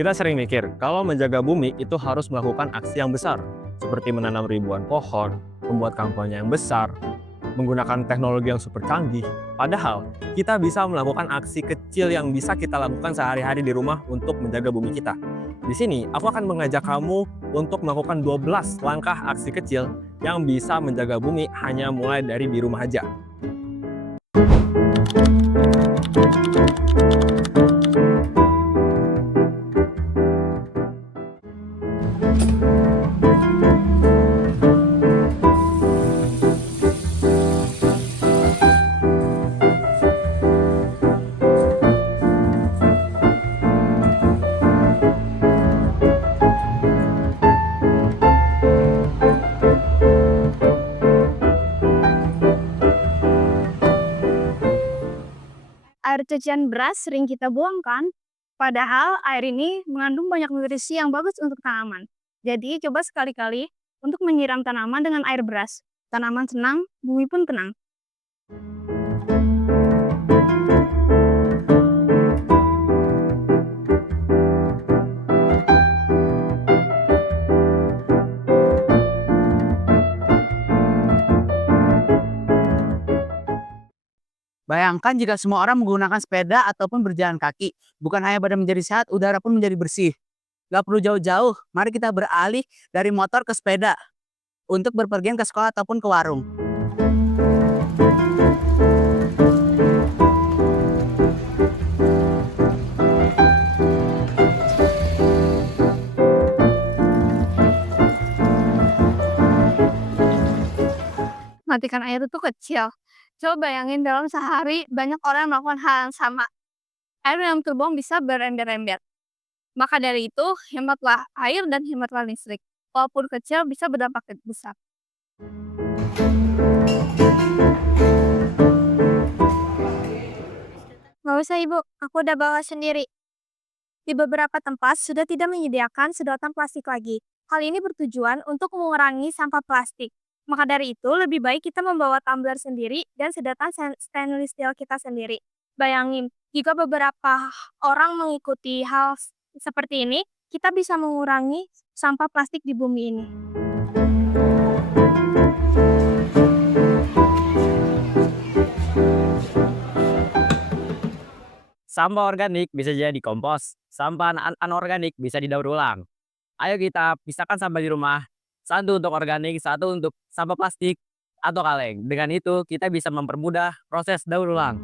Kita sering mikir kalau menjaga bumi itu harus melakukan aksi yang besar, seperti menanam ribuan pohon, membuat kampanye yang besar, menggunakan teknologi yang super canggih. Padahal, kita bisa melakukan aksi kecil yang bisa kita lakukan sehari-hari di rumah untuk menjaga bumi kita. Di sini, aku akan mengajak kamu untuk melakukan 12 langkah aksi kecil yang bisa menjaga bumi hanya mulai dari di rumah aja. Air cucian beras sering kita buang kan? Padahal air ini mengandung banyak nutrisi yang bagus untuk tanaman. Jadi coba sekali-kali untuk menyiram tanaman dengan air beras. Tanaman senang, bumi pun tenang. Bayangkan jika semua orang menggunakan sepeda ataupun berjalan kaki. Bukan hanya badan menjadi sehat, udara pun menjadi bersih. Gak perlu jauh-jauh, mari kita beralih dari motor ke sepeda untuk berpergian ke sekolah ataupun ke warung. Matikan air itu kecil. Coba bayangin dalam sehari banyak orang melakukan hal yang sama. Air yang terbuang bisa berember-ember. Maka dari itu, hematlah air dan hematlah listrik. Walaupun kecil bisa berdampak besar. Nggak usah ibu, aku udah bawa sendiri. Di beberapa tempat sudah tidak menyediakan sedotan plastik lagi. Hal ini bertujuan untuk mengurangi sampah plastik. Maka dari itu, lebih baik kita membawa tumbler sendiri dan sedotan stainless steel kita sendiri. Bayangin, jika beberapa orang mengikuti hal seperti ini, kita bisa mengurangi sampah plastik di bumi ini. Sampah organik bisa jadi kompos, sampah anorganik bisa didaur ulang. Ayo kita pisahkan sampah di rumah, satu untuk organik, satu untuk sampah plastik atau kaleng. Dengan itu kita bisa mempermudah proses daur ulang.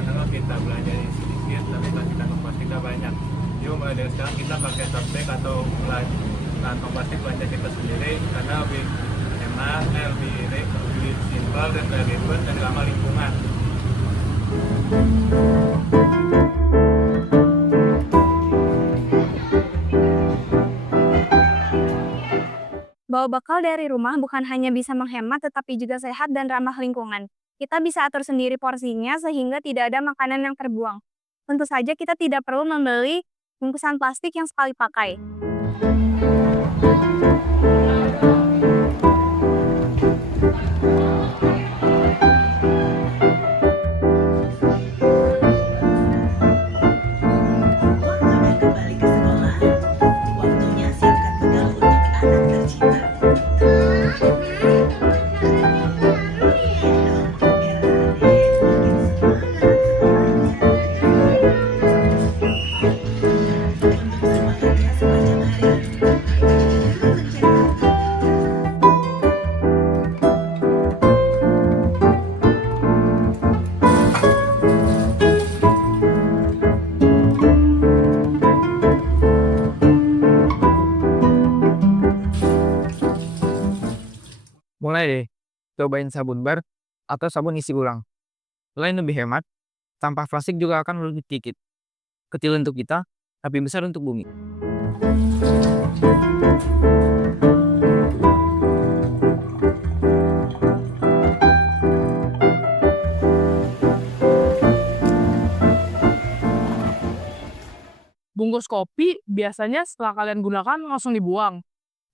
Kalau kita belanja sedikit tapi kalau kita kantong plastiknya banyak, yuk mulai dari sekarang kita pakai tote bag atau kantong plastik belanja kita sendiri karena lebih hemat, lebih simpel dan lebih ribet dan ramah lingkungan. Bawa bekal dari rumah bukan hanya bisa menghemat, tetapi juga sehat dan ramah lingkungan. Kita bisa atur sendiri porsinya sehingga tidak ada makanan yang terbuang. Tentu saja kita tidak perlu membeli bungkusan plastik yang sekali pakai. Waktunya kembali ke sekolah. Waktunya siapkan bekal untuk anak tercinta. Biar adik makin semangat sekolahnya. Untuk semangatnya sepanjang hari, ayo mencetak. Mulai deh, cobain sabun bar atau sabun isi ulang. Selain lebih hemat, sampah plastik juga akan lebih sedikit. Kecil untuk kita, tapi besar untuk bumi. Sebungkus kopi biasanya setelah kalian gunakan langsung dibuang.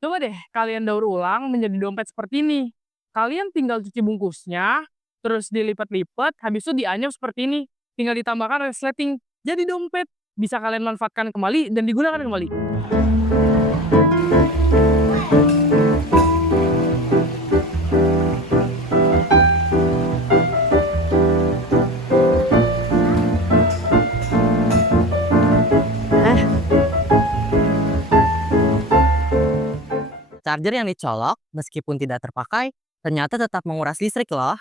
Coba deh kalian daur ulang menjadi dompet seperti ini. Kalian tinggal cuci bungkusnya, terus dilipat-lipat, habis itu dianyam seperti ini. Tinggal ditambahkan resleting, jadi dompet. Bisa kalian manfaatkan kembali dan digunakan kembali. Charger yang dicolok meskipun tidak terpakai ternyata tetap menguras listrik loh.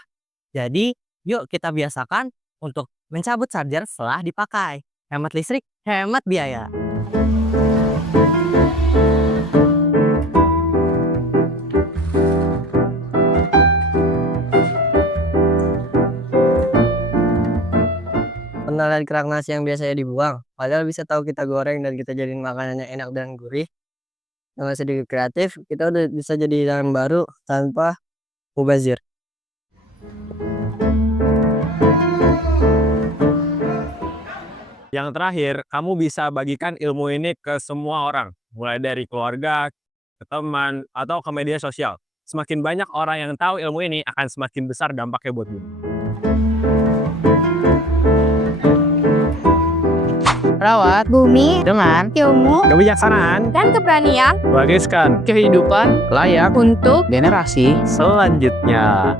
Jadi, yuk kita biasakan untuk mencabut charger setelah dipakai. Hemat listrik, hemat biaya. Pernah lihat kerak nasi yang biasanya dibuang, padahal bisa tahu kita goreng dan kita jadiin makanannya enak dan gurih. Dengan sedikit kreatif, kita udah bisa jadi hidangan baru tanpa mubazir. Yang terakhir, kamu bisa bagikan ilmu ini ke semua orang, mulai dari keluarga, ke teman, atau ke media sosial. Semakin banyak orang yang tahu ilmu ini, akan semakin besar dampaknya buat bumi. Rawat Bumi, dengan ilmu, Kebijaksanaan, dan keberanian wariskan Kehidupan layak untuk generasi selanjutnya.